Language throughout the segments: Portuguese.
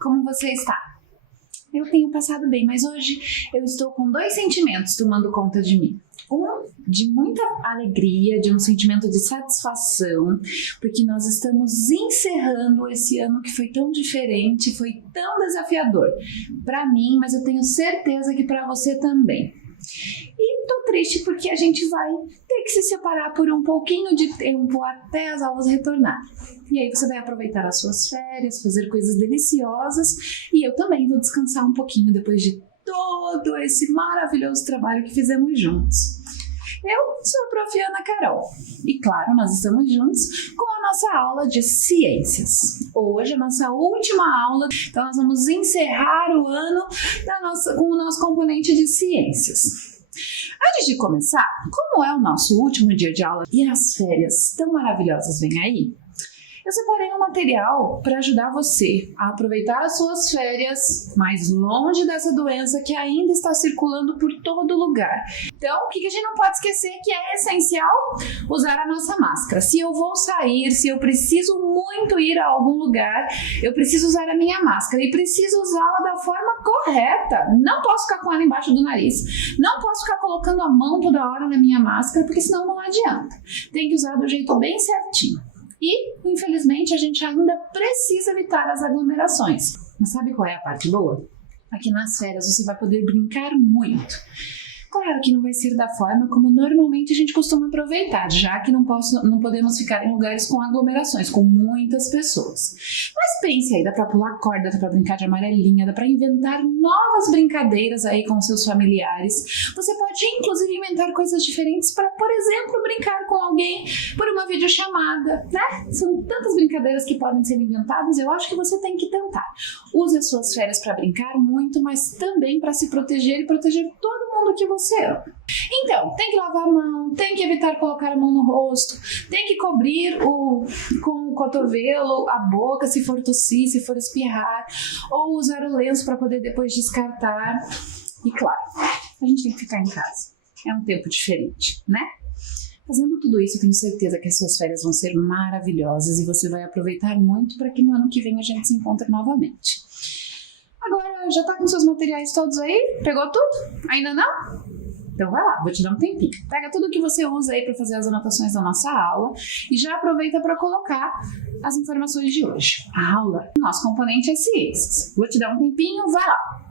Como você está? Eu tenho passado bem, mas hoje eu estou com dois sentimentos tomando conta de mim. Um, de muita alegria, de um sentimento de satisfação, porque nós estamos encerrando esse ano que foi tão diferente, foi tão desafiador para mim, mas eu tenho certeza que para você também. E tô triste porque a gente vai ter que se separar por um pouquinho de tempo até as aulas retornarem. E aí você vai aproveitar as suas férias, fazer coisas deliciosas, e eu também vou descansar um pouquinho depois de todo esse maravilhoso trabalho que fizemos juntos. Eu sou a Prof. Ana Carol e, claro, nós estamos juntos com a nossa aula de ciências. Hoje é a nossa última aula, então nós vamos encerrar o ano com o nosso componente de ciências. Antes de começar, como é o nosso último dia de aula e as férias tão maravilhosas vêm aí, eu separei um material para ajudar você a aproveitar as suas férias mais longe dessa doença que ainda está circulando por todo lugar. Então, o que a gente não pode esquecer que é essencial? Usar a nossa máscara. Se eu vou sair, se eu preciso muito ir a algum lugar, eu preciso usar a minha máscara e preciso usá-la da forma correta. Não posso ficar com ela embaixo do nariz, não posso ficar colocando a mão toda hora na minha máscara, porque senão não adianta. Tem que usar do jeito bem certinho. E, infelizmente, a gente ainda precisa evitar as aglomerações. Mas sabe qual é a parte boa? Aqui nas férias você vai poder brincar muito. Claro que não vai ser da forma como normalmente a gente costuma aproveitar, já que não podemos ficar em lugares com aglomerações, com muitas pessoas. Mas pense aí, dá pra pular corda, dá pra brincar de amarelinha, dá pra inventar novas brincadeiras aí com seus familiares. Você pode inclusive inventar coisas diferentes para, por exemplo, brincar com alguém por uma videochamada, né? São tantas brincadeiras que podem ser inventadas, eu acho que você tem que tentar. Use as suas férias para brincar muito, mas também para se proteger e proteger todo mundo que você ama. Então, tem que lavar a mão, tem que evitar colocar a mão no rosto, tem que cobrir com o cotovelo a boca se for tossir, se for espirrar, ou usar o lenço para poder depois descartar. E claro, a gente tem que ficar em casa. É um tempo diferente, né? Fazendo tudo isso, eu tenho certeza que as suas férias vão ser maravilhosas e você vai aproveitar muito para que no ano que vem a gente se encontre novamente. Agora, já tá com seus materiais todos aí? Pegou tudo? Ainda não? Então vai lá, vou te dar um tempinho. Pega tudo que você usa aí para fazer as anotações da nossa aula e já aproveita para colocar as informações de hoje. A aula, nosso componente é ciências. Vou te dar um tempinho, vai lá!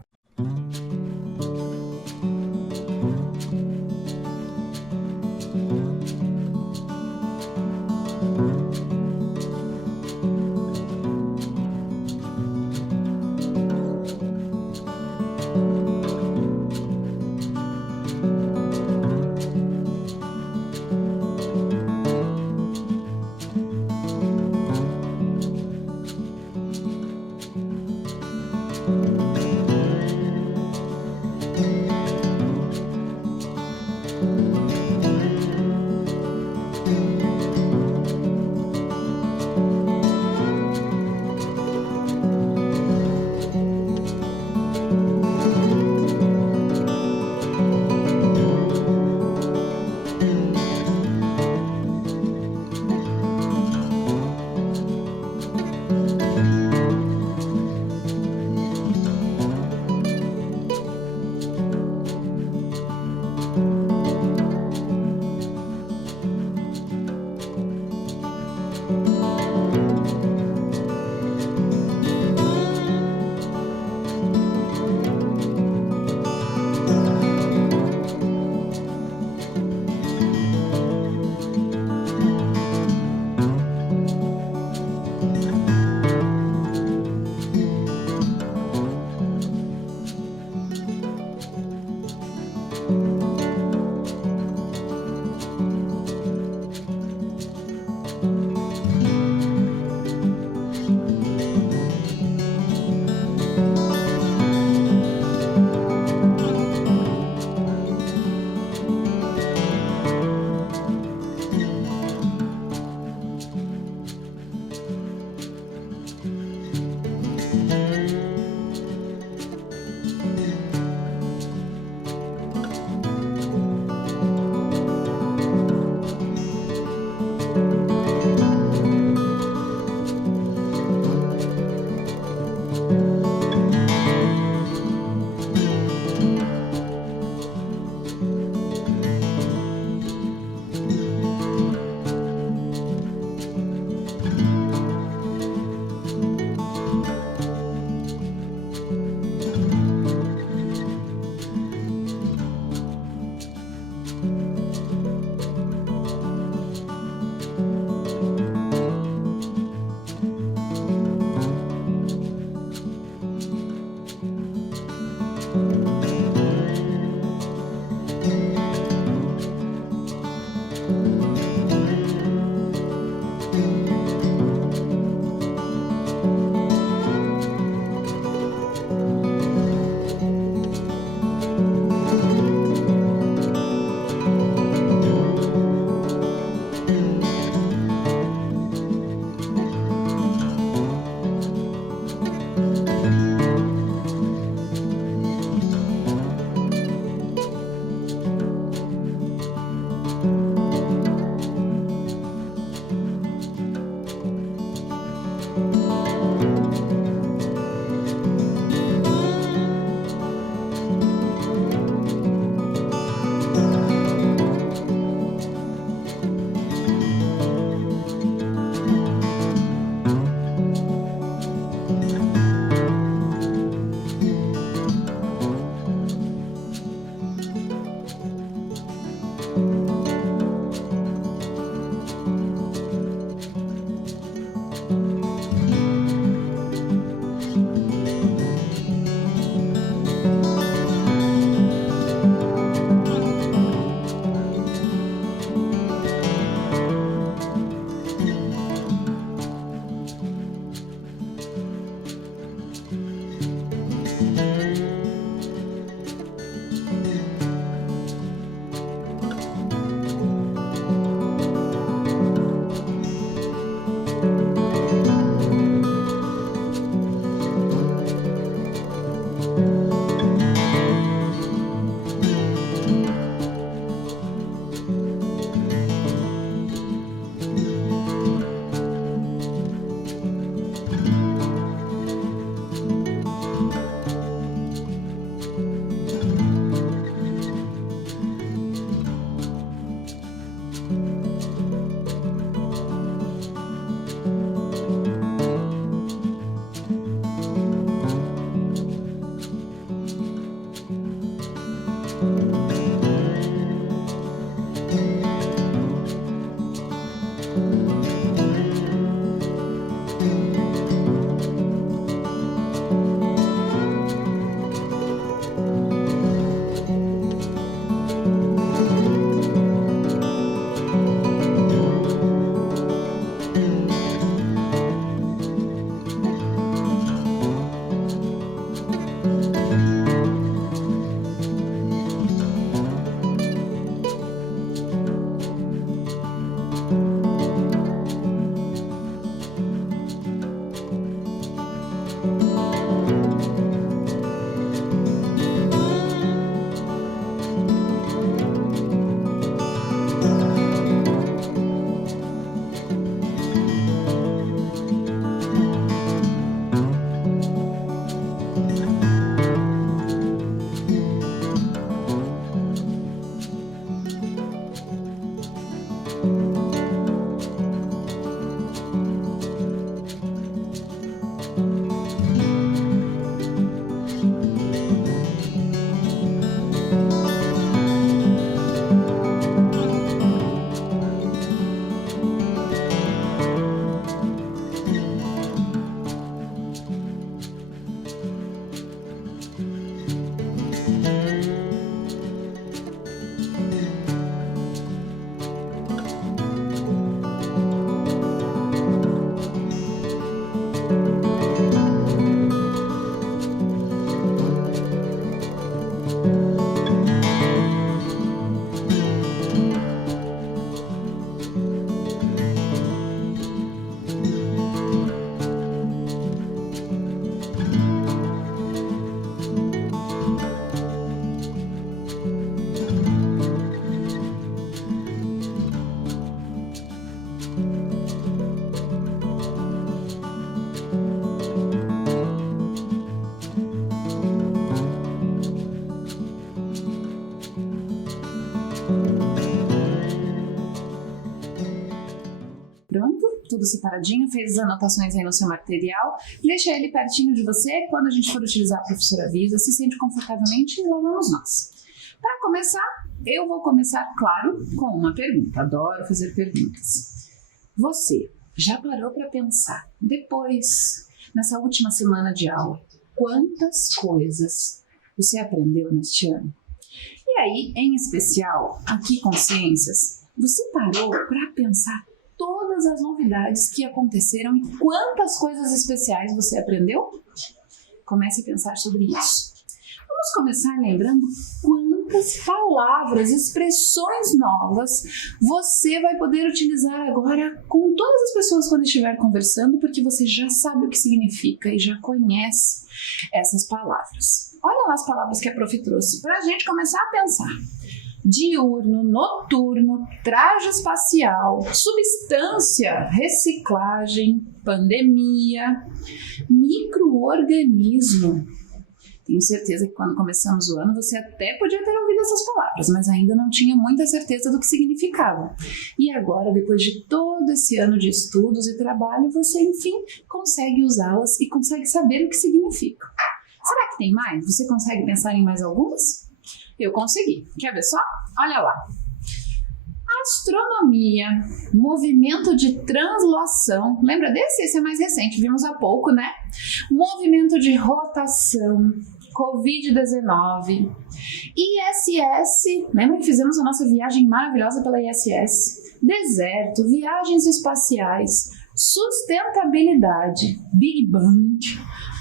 Pronto? Tudo separadinho, fez as anotações aí no seu material, deixa ele pertinho de você, quando a gente for utilizar a professora avisa, se sente confortavelmente e lá vamos nós. Para começar, eu vou começar, claro, com uma pergunta, adoro fazer perguntas. Você já parou para pensar, depois, nessa última semana de aula, quantas coisas você aprendeu neste ano? E aí, em especial, aqui com Ciências, você parou para pensar todas as novidades que aconteceram e quantas coisas especiais você aprendeu? Comece a pensar sobre isso. Vamos começar lembrando quantas palavras, expressões novas você vai poder utilizar agora com todas as pessoas quando estiver conversando, porque você já sabe o que significa e já conhece essas palavras. Olha lá as palavras que a prof trouxe para a gente começar a pensar. Diurno, noturno, traje espacial, substância, reciclagem, pandemia, micro-organismo. Tenho certeza que quando começamos o ano você até podia ter ouvido essas palavras, mas ainda não tinha muita certeza do que significavam. E agora, depois de todo esse ano de estudos e trabalho, você enfim consegue usá-las e consegue saber o que significam. Será que tem mais? Você consegue pensar em mais algumas? Eu consegui. Quer ver só? Olha lá. Astronomia, movimento de translação. Lembra desse? Esse é mais recente, vimos há pouco, né? Movimento de rotação, Covid-19, ISS. Lembra que fizemos a nossa viagem maravilhosa pela ISS? Deserto, viagens espaciais, sustentabilidade, Big Bang,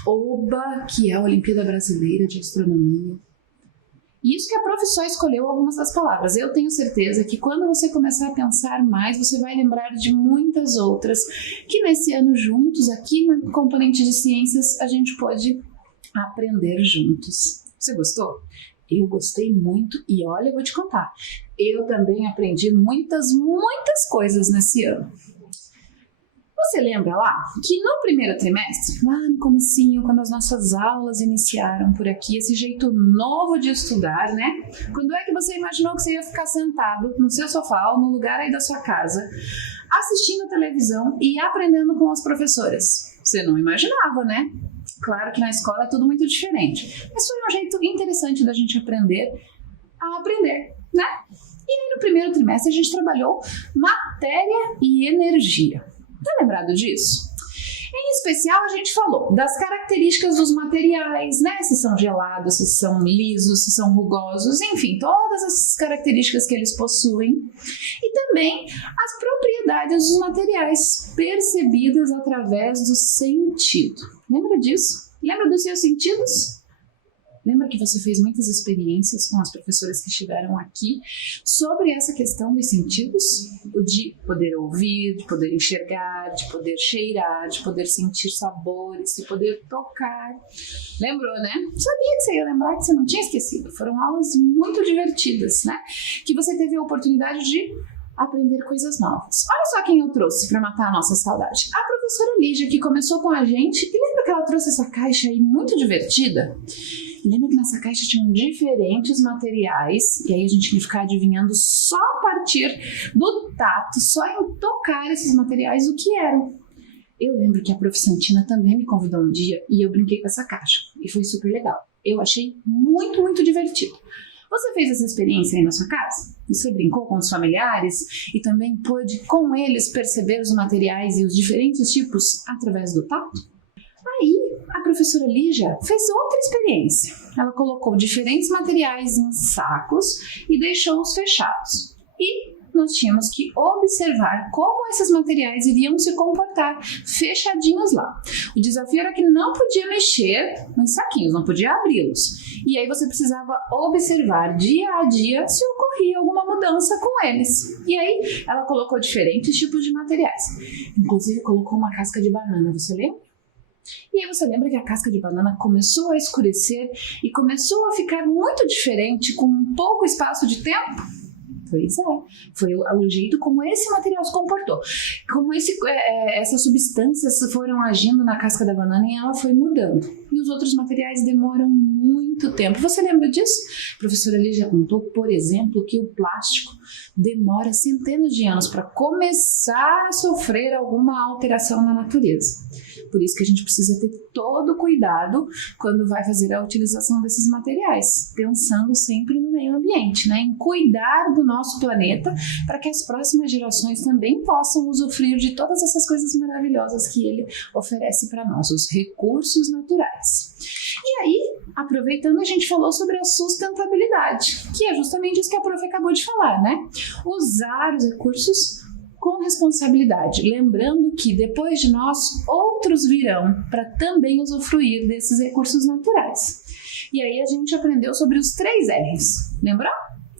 OBA, que é a Olimpíada Brasileira de Astronomia. Isso que a prof só escolheu algumas das palavras. Eu tenho certeza que quando você começar a pensar mais, você vai lembrar de muitas outras que nesse ano juntos, aqui no componente de ciências, a gente pode aprender juntos. Você gostou? Eu gostei muito e olha, eu vou te contar. Eu também aprendi muitas coisas nesse ano. Você lembra lá que no primeiro trimestre, lá no comecinho, quando as nossas aulas iniciaram por aqui, esse jeito novo de estudar, né? Quando é que você imaginou que você ia ficar sentado no seu sofá ou no lugar aí da sua casa, assistindo televisão e aprendendo com as professoras? Você não imaginava, né? Claro que na escola é tudo muito diferente, mas foi um jeito interessante da gente aprender a aprender, né? E aí no primeiro trimestre a gente trabalhou matéria e energia. Tá lembrado disso? Em especial, a gente falou das características dos materiais, né? Se são gelados, se são lisos, se são rugosos, enfim, todas as características que eles possuem. E também as propriedades dos materiais percebidas através do sentido. Lembra disso? Lembra dos seus sentidos? Lembra que você fez muitas experiências com as professoras que estiveram aqui sobre essa questão dos sentidos? O de poder ouvir, de poder enxergar, de poder cheirar, de poder sentir sabores, de poder tocar. Lembrou, né? Sabia que você ia lembrar, que você não tinha esquecido. Foram aulas muito divertidas, né? Que você teve a oportunidade de aprender coisas novas. Olha só quem eu trouxe para matar a nossa saudade. A professora Lígia, que começou com a gente. E lembra que ela trouxe essa caixa aí muito divertida? Lembra que nessa caixa tinham diferentes materiais, e aí a gente tinha que ficar adivinhando só a partir do tato, só em tocar esses materiais o que eram. Eu lembro que a prof Santina também me convidou um dia e eu brinquei com essa caixa, e foi super legal. Eu achei muito divertido. Você fez essa experiência aí na sua casa? Você brincou com os familiares e também pôde com eles perceber os materiais e os diferentes tipos através do tato? Aí, a professora Lígia fez outra experiência. Ela colocou diferentes materiais em sacos e deixou-os fechados. E nós tínhamos que observar como esses materiais iriam se comportar fechadinhos lá. O desafio era que não podia mexer nos saquinhos, não podia abri-los. E aí você precisava observar dia a dia se ocorria alguma mudança com eles. E aí ela colocou diferentes tipos de materiais. Inclusive colocou uma casca de banana, você lembra? E aí você lembra que a casca de banana começou a escurecer e começou a ficar muito diferente com um pouco espaço de tempo? Pois é, foi o jeito como esse material se comportou, como essas substâncias foram agindo na casca da banana e ela foi mudando. E os outros materiais demoram muito tempo. Você lembra disso? A professora Lígia contou, por exemplo, que o plástico demora centenas de anos para começar a sofrer alguma alteração na natureza. Por isso que a gente precisa ter todo o cuidado quando vai fazer a utilização desses materiais, pensando sempre no meio ambiente, né? Em cuidar do nosso planeta para que as próximas gerações também possam usufruir de todas essas coisas maravilhosas que ele oferece para nós, os recursos naturais. E aí, aproveitando, a gente falou sobre a sustentabilidade, que é justamente isso que a prof acabou de falar, né? Usar os recursos com responsabilidade, lembrando que depois de nós, outros virão para também usufruir desses recursos naturais. E aí a gente aprendeu sobre os 3 R's, lembra?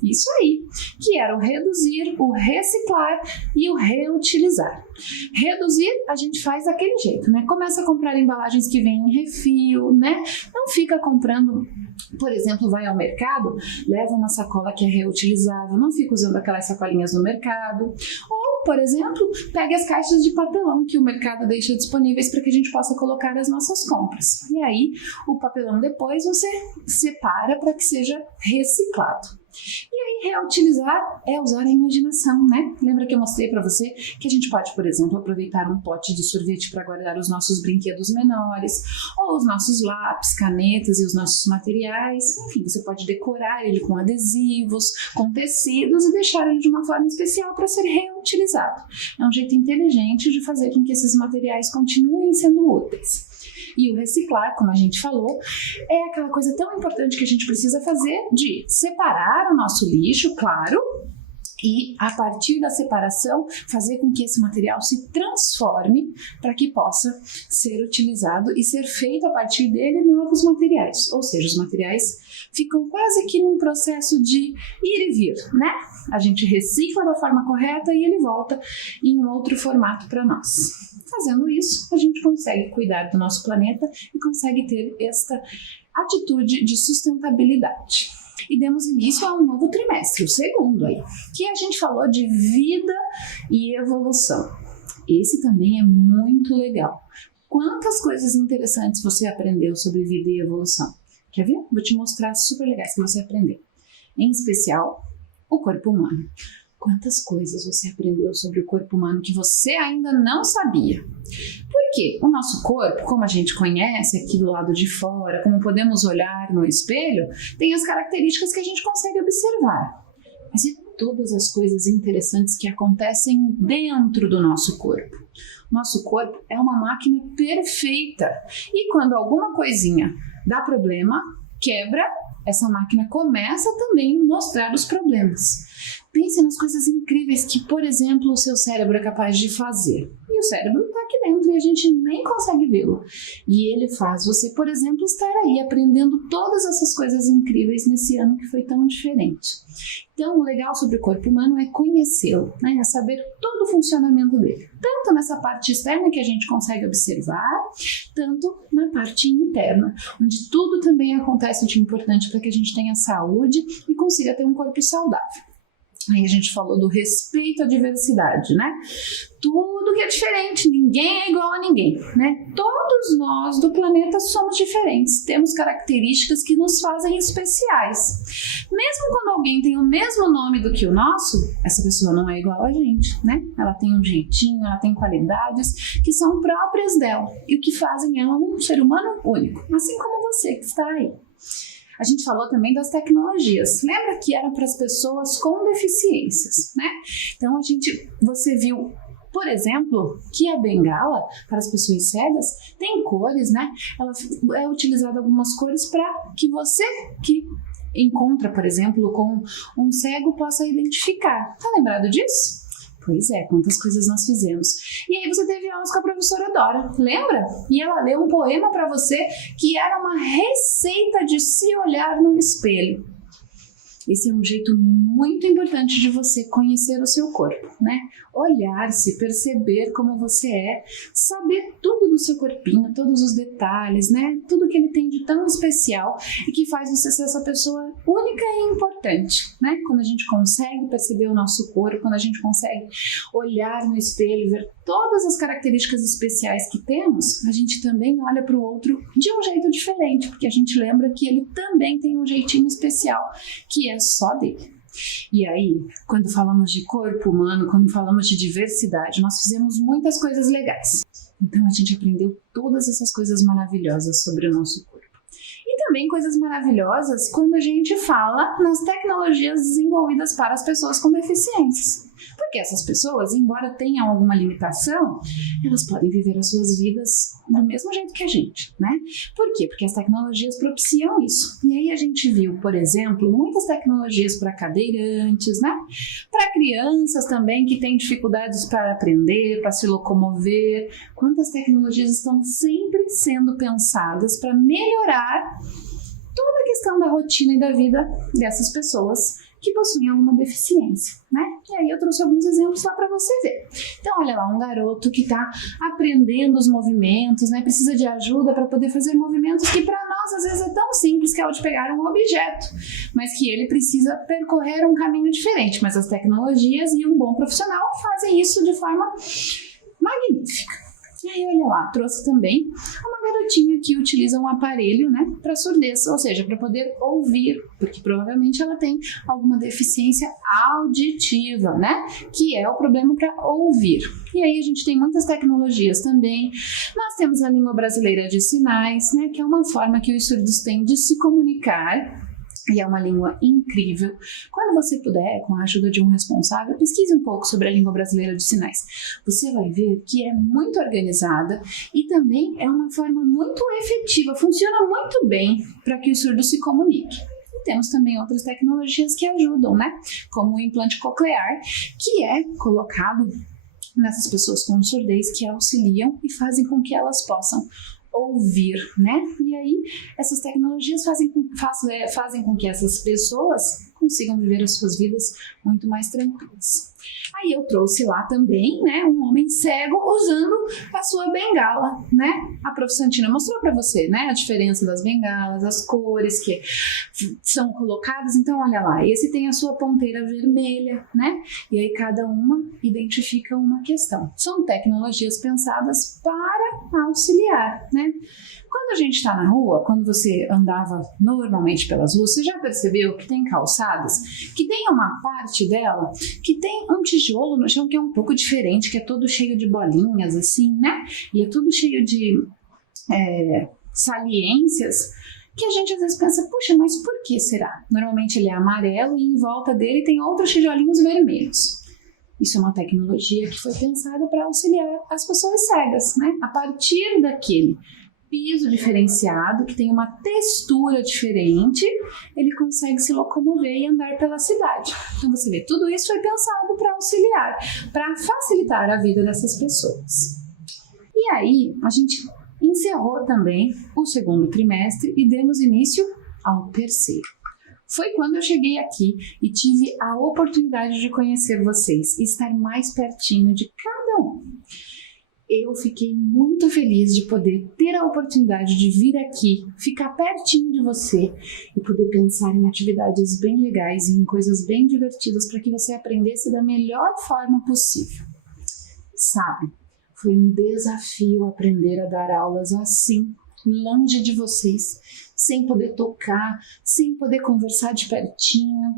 Isso aí, que era o reduzir, o reciclar e o reutilizar. Reduzir a gente faz daquele jeito, né? Começa a comprar embalagens que vêm em refil, né? Não fica comprando, por exemplo, vai ao mercado, leva uma sacola que é reutilizável, não fica usando aquelas sacolinhas no mercado. Ou, por exemplo, pegue as caixas de papelão que o mercado deixa disponíveis para que a gente possa colocar as nossas compras. E aí, o papelão depois você separa para que seja reciclado. E aí, reutilizar é usar a imaginação, né? Lembra que eu mostrei para você que a gente pode, por exemplo, aproveitar um pote de sorvete para guardar os nossos brinquedos menores, ou os nossos lápis, canetas e os nossos materiais. Enfim, você pode decorar ele com adesivos, com tecidos e deixar ele de uma forma especial para ser reutilizado. É um jeito inteligente de fazer com que esses materiais continuem sendo úteis. E o reciclar, como a gente falou, é aquela coisa tão importante que a gente precisa fazer de separar o nosso lixo, claro, e a partir da separação fazer com que esse material se transforme para que possa ser utilizado e ser feito a partir dele novos materiais. Ou seja, os materiais ficam quase que num processo de ir e vir, né? A gente recicla da forma correta e ele volta em um outro formato para nós. Fazendo isso, a gente consegue cuidar do nosso planeta e consegue ter esta atitude de sustentabilidade. E demos início a um novo trimestre, o segundo aí, que a gente falou de vida e evolução. Esse também é muito legal. Quantas coisas interessantes você aprendeu sobre vida e evolução? Quer ver? Vou te mostrar super legais que você aprendeu. Em especial, o corpo humano. Quantas coisas você aprendeu sobre o corpo humano que você ainda não sabia? Porque o nosso corpo, como a gente conhece aqui do lado de fora, como podemos olhar no espelho, tem as características que a gente consegue observar. Mas e todas as coisas interessantes que acontecem dentro do nosso corpo? Nosso corpo é uma máquina perfeita. E quando alguma coisinha dá problema, quebra, essa máquina começa também a mostrar os problemas. Pense nas coisas incríveis que, por exemplo, o seu cérebro é capaz de fazer. E o cérebro está aqui dentro e a gente nem consegue vê-lo. E ele faz você, por exemplo, estar aí aprendendo todas essas coisas incríveis nesse ano que foi tão diferente. Então, o legal sobre o corpo humano é conhecê-lo, né? É saber todo o funcionamento dele. Tanto nessa parte externa que a gente consegue observar, tanto na parte interna, onde tudo também acontece de importante para que a gente tenha saúde e consiga ter um corpo saudável. Aí a gente falou do respeito à diversidade, né? Tudo que é diferente, ninguém é igual a ninguém, né? Todos nós do planeta somos diferentes, temos características que nos fazem especiais. Mesmo quando alguém tem o mesmo nome do que o nosso, essa pessoa não é igual a gente, né? Ela tem um jeitinho, ela tem qualidades que são próprias dela e o que fazem ela um ser humano único, assim como você que está aí. A gente falou também das tecnologias. Lembra que eram para as pessoas com deficiências, né? Então você viu, por exemplo, que a bengala para as pessoas cegas tem cores, né? Ela é utilizada algumas cores para que você que encontra, por exemplo, com um cego possa identificar. Tá lembrado disso? Pois é, quantas coisas nós fizemos. E aí você teve aulas com a professora Dora, lembra? E ela leu um poema para você que era uma receita de se olhar no espelho. Esse é um jeito muito importante de você conhecer o seu corpo, né? Olhar-se, perceber como você é, saber tudo do seu corpinho, todos os detalhes, né? Tudo que ele tem de tão especial e que faz você ser essa pessoa única e importante, né? Quando a gente consegue perceber o nosso corpo, quando a gente consegue olhar no espelho e ver todas as características especiais que temos, a gente também olha para o outro de um jeito diferente, porque a gente lembra que ele também tem um jeitinho especial, que é só dele. E aí, quando falamos de corpo humano, quando falamos de diversidade, nós fizemos muitas coisas legais. Então a gente aprendeu todas essas coisas maravilhosas sobre o nosso corpo. E também coisas maravilhosas quando a gente fala nas tecnologias desenvolvidas para as pessoas com deficiências. Porque essas pessoas, embora tenham alguma limitação, elas podem viver as suas vidas do mesmo jeito que a gente, né? Por quê? Porque as tecnologias propiciam isso. E aí a gente viu, por exemplo, muitas tecnologias para cadeirantes, né? Para crianças também que têm dificuldades para aprender, para se locomover. Quantas tecnologias estão sempre sendo pensadas para melhorar toda a questão da rotina e da vida dessas pessoas que possuem alguma deficiência, né? E aí eu trouxe alguns exemplos lá para você ver. Então, olha lá, um garoto que está aprendendo os movimentos, né? Precisa de ajuda para poder fazer movimentos que para nós às vezes é tão simples, que é o de pegar um objeto, mas que ele precisa percorrer um caminho diferente. Mas as tecnologias e um bom profissional fazem isso de forma magnífica. E aí, olha lá, trouxe também uma garotinha que utiliza um aparelho, né, para surdez, ou seja, para poder ouvir, porque provavelmente ela tem alguma deficiência auditiva, né, que é o problema para ouvir. E aí a gente tem muitas tecnologias também. Nós temos a língua brasileira de sinais, né, que é uma forma que os surdos têm de se comunicar. E é uma língua incrível. Quando você puder, com a ajuda de um responsável, pesquise um pouco sobre a língua brasileira de sinais. Você vai ver que é muito organizada e também é uma forma muito efetiva, funciona muito bem para que o surdo se comunique. E temos também outras tecnologias que ajudam, né? Como o implante coclear, que é colocado nessas pessoas com surdez, que auxiliam e fazem com que elas possam ouvir, né? E aí essas tecnologias fazem com que essas pessoas consigam viver as suas vidas muito mais tranquilas. Aí eu trouxe lá também, né, um homem cego usando a sua bengala, né? A Prof. Santina mostrou para você, né, a diferença das bengalas, as cores que são colocadas. Então, olha lá, esse tem a sua ponteira vermelha, né? E aí cada uma identifica uma questão. São tecnologias pensadas para auxiliar, né? Quando a gente está na rua, quando você andava normalmente pelas ruas, você já percebeu que tem calçadas que tem uma parte dela que tem um tijolo no chão que é um pouco diferente, que é todo cheio de bolinhas, assim, né? E é tudo cheio de saliências, que a gente às vezes pensa, puxa, mas por que será? Normalmente ele é amarelo e em volta dele tem outros tijolinhos vermelhos. Isso é uma tecnologia que foi pensada para auxiliar as pessoas cegas, né? A partir daquele piso diferenciado, que tem uma textura diferente, ele consegue se locomover e andar pela cidade. Então você vê, tudo isso foi pensado para auxiliar, para facilitar a vida dessas pessoas. E aí, a gente encerrou também o segundo trimestre e demos início ao terceiro. Foi quando eu cheguei aqui e tive a oportunidade de conhecer vocês e estar mais pertinho de cada um. Eu fiquei muito feliz de poder ter a oportunidade de vir aqui, ficar pertinho de você e poder pensar em atividades bem legais e em coisas bem divertidas para que você aprendesse da melhor forma possível. Sabe, foi um desafio aprender a dar aulas assim, longe de vocês, sem poder tocar, sem poder conversar de pertinho,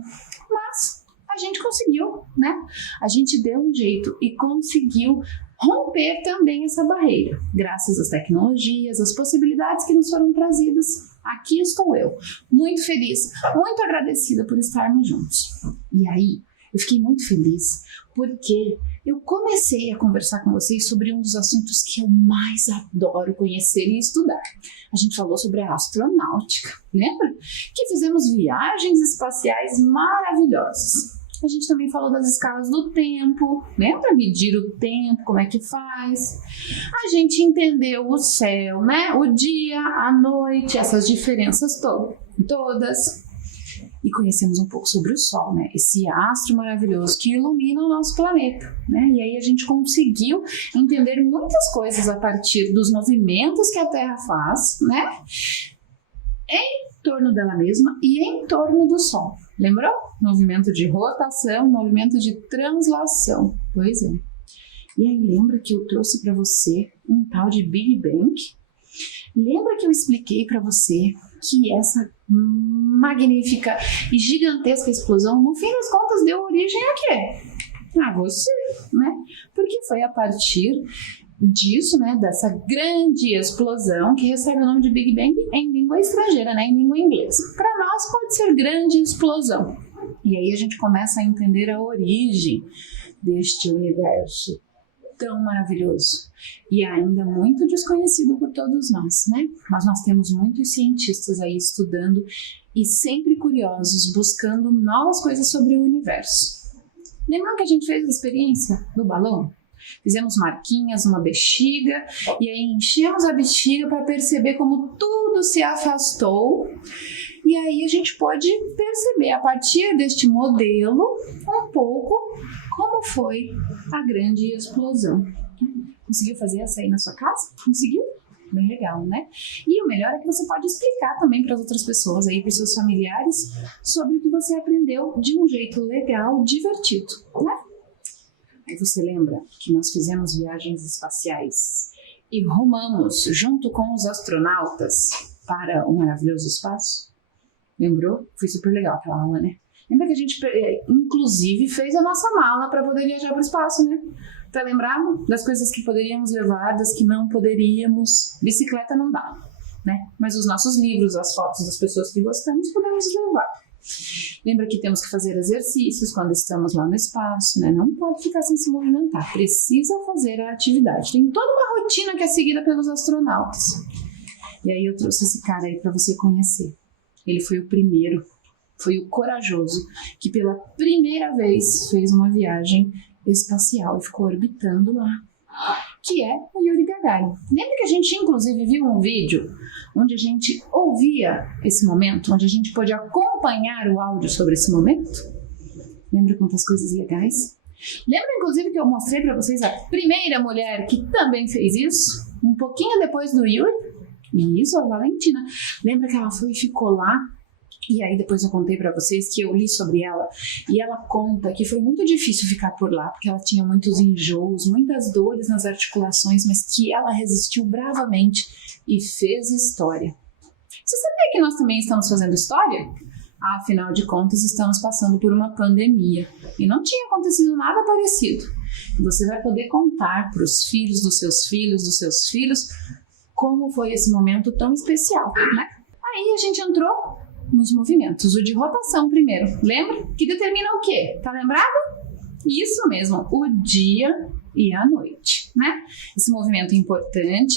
mas a gente conseguiu, né? A gente deu um jeito e conseguiu romper também essa barreira, graças às tecnologias, às possibilidades que nos foram trazidas. Aqui estou eu, muito feliz, muito agradecida por estarmos juntos. E aí, eu fiquei muito feliz porque eu comecei a conversar com vocês sobre um dos assuntos que eu mais adoro conhecer e estudar. A gente falou sobre a astronáutica, lembra? Que fizemos viagens espaciais maravilhosas. A gente também falou das escalas do tempo, né? Para medir o tempo, como é que faz. A gente entendeu o céu, né? O dia, a noite, essas diferenças todas. E conhecemos um pouco sobre o Sol, né? Esse astro maravilhoso que ilumina o nosso planeta, né? E aí a gente conseguiu entender muitas coisas a partir dos movimentos que a Terra faz, né? Em torno dela mesma e em torno do Sol. Lembrou? Movimento de rotação, movimento de translação. Pois é. E aí lembra que eu trouxe para você um tal de Big Bang? Lembra que eu expliquei para você que essa magnífica e gigantesca explosão, no fim das contas, deu origem a quê? A você, né? Porque foi a partir disso, né, dessa grande explosão que recebe o nome de Big Bang em língua estrangeira, né, em língua inglesa. Para nós pode ser grande explosão. E aí a gente começa a entender a origem deste universo tão maravilhoso e ainda muito desconhecido por todos nós, né? Mas nós temos muitos cientistas aí estudando e sempre curiosos, buscando novas coisas sobre o universo. Lembram que a gente fez a experiência do balão? Fizemos marquinhas, uma bexiga, e aí enchemos a bexiga para perceber como tudo se afastou. E aí a gente pode perceber, a partir deste modelo, um pouco como foi a grande explosão. Conseguiu fazer essa aí na sua casa? Conseguiu? Bem legal, né? E o melhor é que você pode explicar também para as outras pessoas aí, para os seus familiares, sobre o que você aprendeu de um jeito legal, divertido, né? Aí você lembra que nós fizemos viagens espaciais e rumamos junto com os astronautas para o maravilhoso espaço? Lembrou? Foi super legal aquela aula, né? Lembra que a gente, inclusive, fez a nossa mala para poder viajar para o espaço, né? Tá lembrado das coisas que poderíamos levar, das que não poderíamos? Bicicleta não dá, né? Mas os nossos livros, as fotos das pessoas que gostamos, podemos levar. Lembra que temos que fazer exercícios quando estamos lá no espaço, né? Não pode ficar sem se movimentar, precisa fazer a atividade. Tem toda uma rotina que é seguida pelos astronautas. E aí eu trouxe esse cara aí para você conhecer. Ele foi o primeiro, foi o corajoso, que pela primeira vez fez uma viagem espacial e ficou orbitando lá, que é o Yuri Gagarin. Lembra que a gente inclusive viu um vídeo onde a gente ouvia esse momento, onde a gente pôde acompanhar o áudio sobre esse momento? Lembra quantas coisas legais? Lembra inclusive que eu mostrei para vocês a primeira mulher que também fez isso? Um pouquinho depois do Yuri? Isso, a Valentina. Lembra que ela foi e ficou lá? E aí depois eu contei pra vocês que eu li sobre ela e ela conta que foi muito difícil ficar por lá, porque ela tinha muitos enjoos, muitas dores nas articulações, mas que ela resistiu bravamente e fez história. Você sabia que nós também estamos fazendo história? Afinal de contas, estamos passando por uma pandemia e não tinha acontecido nada parecido. Você vai poder contar para os filhos dos seus filhos, como foi esse momento tão especial, né? Aí a gente entrou nos movimentos, o de rotação primeiro, lembra? Que determina o quê? Tá lembrado? Isso mesmo, o dia e a noite, né? Esse movimento importante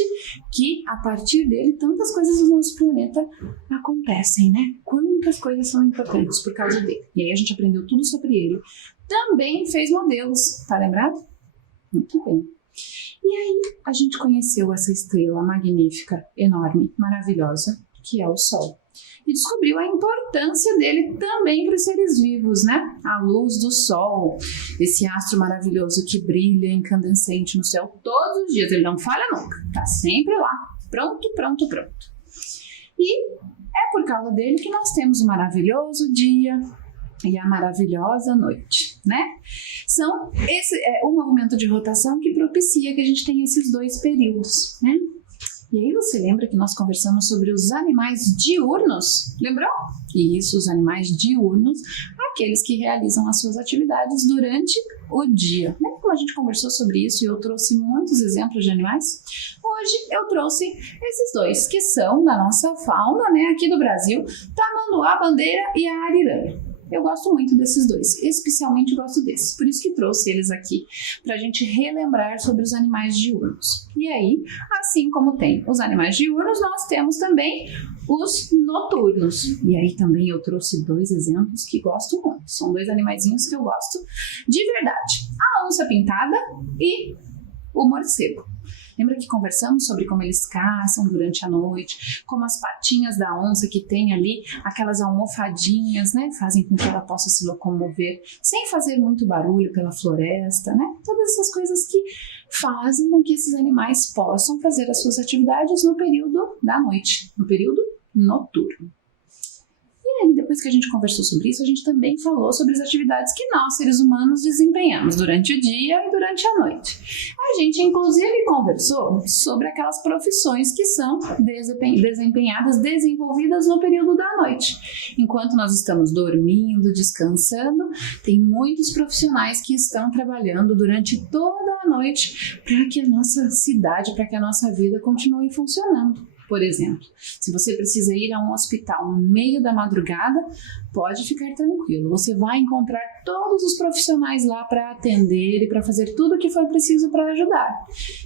que a partir dele tantas coisas do nosso planeta acontecem, né? Quantas coisas são importantes por causa dele. E aí a gente aprendeu tudo sobre ele. Também fez modelos, tá lembrado? Muito bem. E aí a gente conheceu essa estrela magnífica, enorme, maravilhosa, que é o Sol. E descobriu a importância dele também para os seres vivos, né? A luz do Sol, esse astro maravilhoso que brilha incandescente no céu todos os dias, ele não falha nunca, tá sempre lá, pronto. E é por causa dele que nós temos o maravilhoso dia e a maravilhosa noite, né? Esse é o movimento de rotação que propicia que a gente tenha esses dois períodos, né? E aí você lembra que nós conversamos sobre os animais diurnos? Lembrou? Isso, os animais diurnos, aqueles que realizam as suas atividades durante o dia. Lembra como a gente conversou sobre isso e eu trouxe muitos exemplos de animais? Hoje eu trouxe esses dois, que são da nossa fauna, né, aqui do Brasil, tamanduá, bandeira e a ariranha. Eu gosto muito desses dois, especialmente gosto desses, por isso que trouxe eles aqui, para a gente relembrar sobre os animais diurnos. E aí, assim como tem os animais diurnos, nós temos também os noturnos. E aí também eu trouxe dois exemplos que gosto muito, são dois animaizinhos que eu gosto de verdade. A onça pintada e o morcego. Lembra que conversamos sobre como eles caçam durante a noite, como as patinhas da onça que tem ali, aquelas almofadinhas, né, fazem com que ela possa se locomover sem fazer muito barulho pela floresta, né? Todas essas coisas que fazem com que esses animais possam fazer as suas atividades no período da noite, no período noturno. E aí, depois que a gente conversou sobre isso, a gente também falou sobre as atividades que nós, seres humanos, desempenhamos durante o dia e durante a noite. A gente, inclusive, conversou sobre aquelas profissões que são desempenhadas, desenvolvidas no período da noite. Enquanto nós estamos dormindo, descansando, tem muitos profissionais que estão trabalhando durante toda a noite para que a nossa cidade, para que a nossa vida continue funcionando. por exemplo. Se você precisa ir a um hospital no meio da madrugada, pode ficar tranquilo. Você vai encontrar todos os profissionais lá para atender e para fazer tudo o que for preciso para ajudar.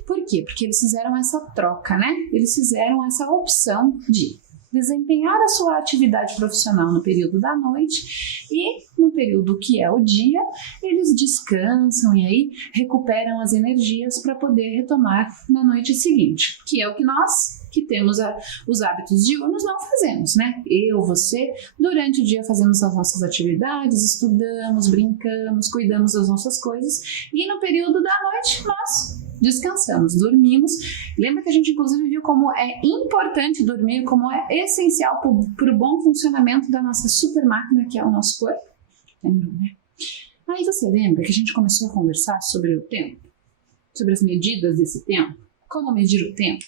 Por quê? Porque eles fizeram essa troca, né? Eles fizeram essa opção de desempenhar a sua atividade profissional no período da noite e no período que é o dia, eles descansam e aí recuperam as energias para poder retomar na noite seguinte, que é o que nós que temos os hábitos diurnos não fazemos, né? Eu, você, durante o dia fazemos as nossas atividades, estudamos, brincamos, cuidamos das nossas coisas e no período da noite nós descansamos, dormimos. Lembra que a gente inclusive viu como é importante dormir, como é essencial para o bom funcionamento da nossa super máquina que é o nosso corpo? Lembrou, né? Aí você lembra que a gente começou a conversar sobre o tempo? Sobre as medidas desse tempo? Como medir o tempo?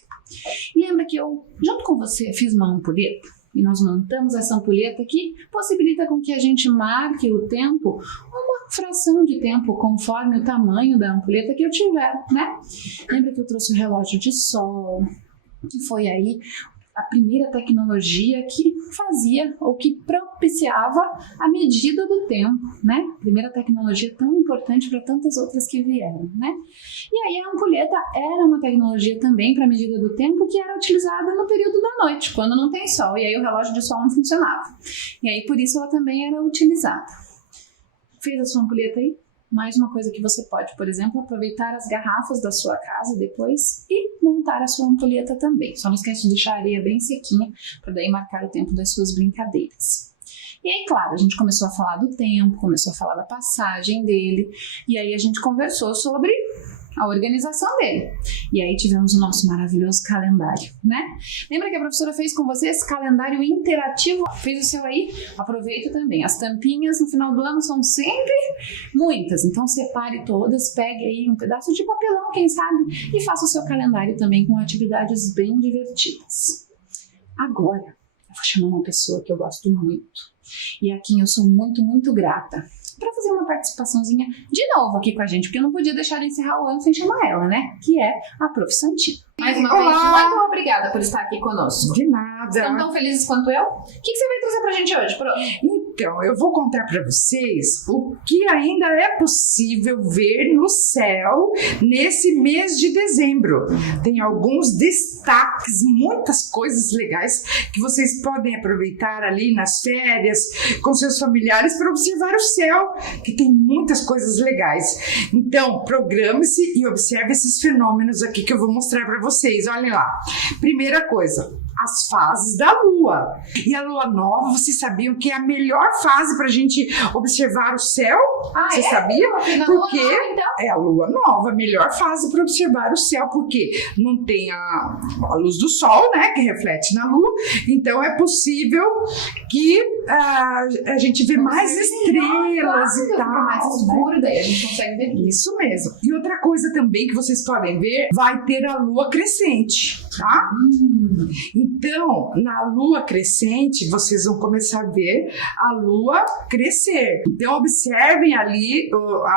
E lembra que eu, junto com você, fiz uma ampulheta? E nós montamos essa ampulheta que possibilita com que a gente marque o tempo, uma fração de tempo conforme o tamanho da ampulheta que eu tiver, né? Lembra que eu trouxe o relógio de sol, que foi aí a primeira tecnologia que fazia ou que propiciava a medida do tempo, né? Primeira tecnologia tão importante para tantas outras que vieram, né? E aí a ampulheta era uma tecnologia também para medida do tempo que era utilizada no período da noite, quando não tem sol, e aí o relógio de sol não funcionava. E aí por isso ela também era utilizada. Fez a sua ampulheta aí? Mais uma coisa que você pode, por exemplo, aproveitar as garrafas da sua casa depois e montar a sua ampulheta também. Só não esquece de deixar a areia bem sequinha para daí marcar o tempo das suas brincadeiras. E aí, claro, a gente começou a falar do tempo, começou a falar da passagem dele e aí a gente conversou sobre a organização dele. E aí tivemos o nosso maravilhoso calendário, né? Lembra que a professora fez com você esse calendário interativo? Fez o seu aí? Aproveita também. As tampinhas no final do ano são sempre muitas, então separe todas, pegue aí um pedaço de papelão, quem sabe, e faça o seu calendário também com atividades bem divertidas. Agora, eu vou chamar uma pessoa que eu gosto muito e a quem eu sou muito, muito grata, para fazer uma participaçãozinha de novo aqui com a gente, porque eu não podia deixar de encerrar o ano sem chamar ela, né? Que é a Prof. Santina. Mais uma vez, muito obrigada por estar aqui conosco. De nada. Estão tão felizes quanto eu? O que você vai trazer pra gente hoje, Prof? Então, eu vou contar para vocês o que ainda é possível ver no céu nesse mês de dezembro. Tem alguns destaques, muitas coisas legais que vocês podem aproveitar ali nas férias com seus familiares para observar o céu, que tem muitas coisas legais. Então, programe-se e observe esses fenômenos aqui que eu vou mostrar para vocês. Olhem lá. Primeira coisa, as fases da Lua. E a Lua nova, vocês sabiam que é a melhor fase para a gente observar o céu? Você sabia? Porque é a Lua nova, a melhor fase para observar o céu, porque não tem a luz do Sol, né, que reflete na Lua, então é possível que a gente vê mais estrelas e tal. Fica mais escuro, daí a gente consegue ver. Isso mesmo. E outra coisa também que vocês podem ver, vai ter a Lua crescente, tá? Então, na Lua crescente, vocês vão começar a ver a Lua crescer. Então, observem ali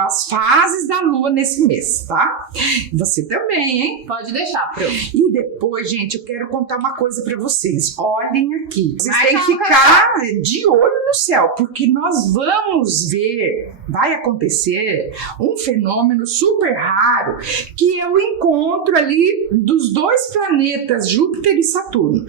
as fases da Lua nesse mês, tá? Você também, hein? Pode deixar, Pro. E depois, gente, eu quero contar uma coisa pra vocês. Olhem aqui. Vocês têm que ficar de olho no céu, porque nós vamos ver, vai acontecer um fenômeno super raro, que é o encontro ali dos dois planetas, Júpiter e Saturno.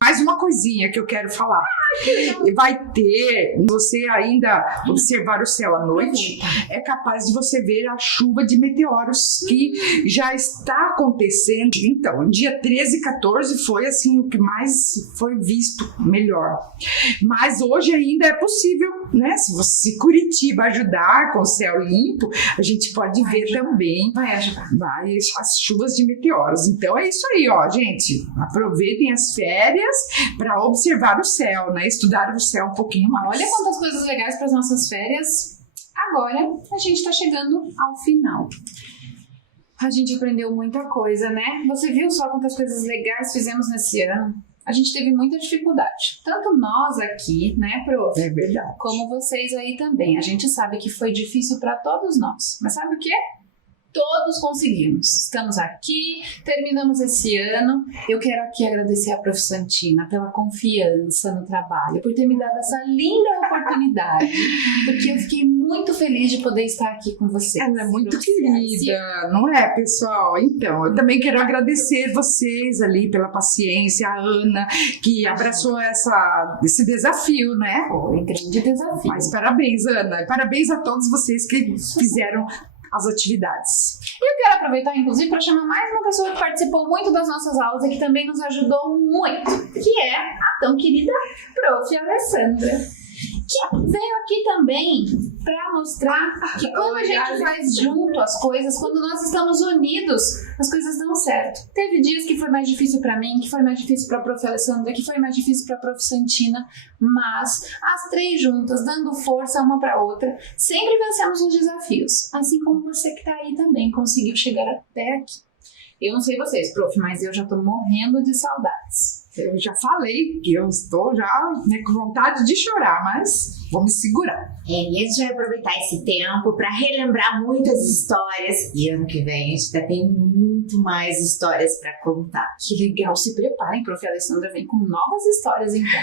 Mais uma coisinha que eu quero falar. Vai ter, você ainda observar o céu à noite, é capaz de você ver a chuva de meteoros que já está acontecendo. Então, dia 13 e 14 foi assim o que mais foi visto melhor. Mas hoje ainda é possível, né? Se Curitiba ajudar com o céu limpo, a gente pode ver também as chuvas de meteoros. Então é isso aí, ó, gente. Aproveitem as férias para observar o céu, né? Estudar o céu um pouquinho mais. Olha quantas coisas legais para as nossas férias. Agora a gente está chegando ao final. A gente aprendeu muita coisa, né? Você viu só quantas coisas legais fizemos nesse ano? A gente teve muita dificuldade. Tanto nós aqui, né, prof? É verdade. Como vocês aí também. A gente sabe que foi difícil para todos nós. Mas sabe o quê? Todos conseguimos. Estamos aqui, terminamos esse ano. Eu quero aqui agradecer a Prof. Santina pela confiança no trabalho, por ter me dado essa linda oportunidade, porque eu fiquei muito feliz de poder estar aqui com vocês. Ela é muito querida, não é, pessoal? Então, eu também quero agradecer vocês ali pela paciência, a Ana, que abraçou esse desafio, né? Foi um grande desafio. Mas parabéns, Ana. Parabéns a todos vocês que fizeram as atividades. Eu quero aproveitar, inclusive, para chamar mais uma pessoa que participou muito das nossas aulas e que também nos ajudou muito, que é a tão querida Prof. Alessandra, que veio aqui também para mostrar que quando a gente faz junto as coisas, quando nós estamos unidos, as coisas dão certo. Teve dias que foi mais difícil para mim, que foi mais difícil para a Prof. Alessandra, que foi mais difícil para a Prof. Santina, mas as três juntas, dando força uma para outra, sempre vencemos os desafios, assim como você que está aí também conseguiu chegar até aqui. Eu não sei vocês, prof, mas eu já tô morrendo de saudades. Eu já falei que eu estou já, né, com vontade de chorar, mas vou me segurar. E a gente vai aproveitar esse tempo para relembrar muitas histórias. E ano que vem a gente ainda tem muito mais histórias para contar. Que legal, se preparem, prof. Alessandra vem com novas histórias então.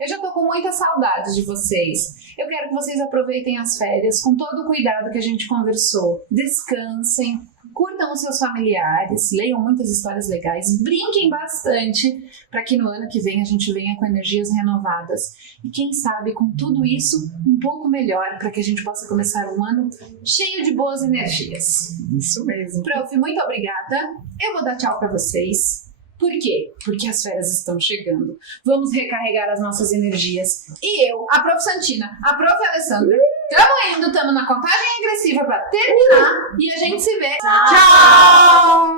Eu já tô com muita saudade de vocês. Eu quero que vocês aproveitem as férias com todo o cuidado que a gente conversou. Descansem, curtam os seus familiares, leiam muitas histórias legais, brinquem bastante para que no ano que vem a gente venha com energias renovadas. E quem sabe com tudo isso um pouco melhor para que a gente possa começar um ano cheio de boas energias. Isso mesmo. Prof, muito obrigada. Eu vou dar tchau para vocês. Por quê? Porque as férias estão chegando. Vamos recarregar as nossas energias. E eu, a Prof. Santina, a Prof. Alessandra, estamos na contagem regressiva para terminar e a gente se vê. Tchau!